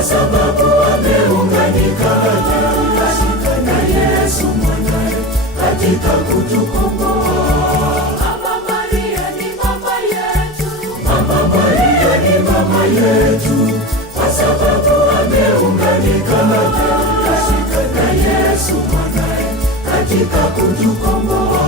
kwa sababu ameunganika na Yesu mwanae katika kutukomboa. Mama Maria ni mama yetu, Mama Maria ni mama yetu, kwa sababu ameunganika na Yesu mwanae katika kutukomboa.